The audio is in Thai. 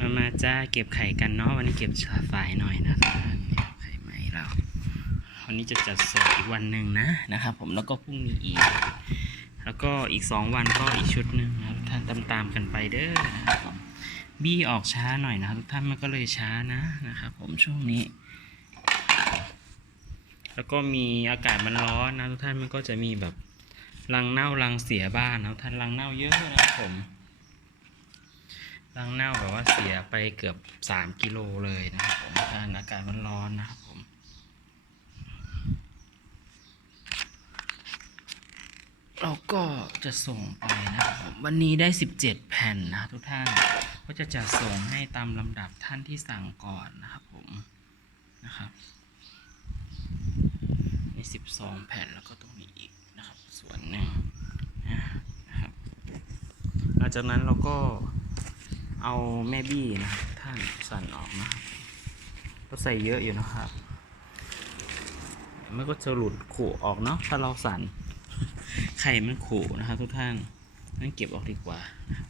มามาจ้าเก็บไข่กันเนาะวันนี้เก็บชาฝายหน่อยนะทุกท่านไข่ไหมเราวันนี้จะจัดส่งอีกวันหนึ่งนะนะครับ ผมแล้วก็พรุ่งนี้อีก แล้วก็อีกสองวันก็อีกชุดหนึ่งนะทุกท่านตามตามๆกันไปเด้อนะครับผมบี้ออกช้าหน่อยนะครับทุกท่านมันก็เลยช้านะนะครับผมช่วงนี้ แล้วก็มีอากาศมันร้อนนะทุกท่านมันก็จะมีแบบรังเน่ารังเสียบ้านนะท่านรังเน่าเยอะนะครับผม รังเน่าแบบว่าเสียไปเกือบสามกิโลเลยนะครับผมทานอากาศมันร้อนนะครับผมเราก็จะส่งไปนะครับผมวันนี้ได้ 17 แผ่นนะทุกท่าน ก็จะจัดส่งให้ตามลำดับท่านที่สั่งก่อนนะครับผมนะครับนี่12 แผ่นแล้วก็ตรงนี้อีกนะครับ ส่วนหนึ่งนะครับหลังจากนั้นเราก็ เอาแม่บี้นะท่านสั่นออกนะครับก็ใส่เยอะอยู่นะครับ มันก็จะหลุดขู่ออกเนาะถ้าเราสั่นไข่มันขู่นะครับทุกท่านนั่นเก็บออกดีกว่านะ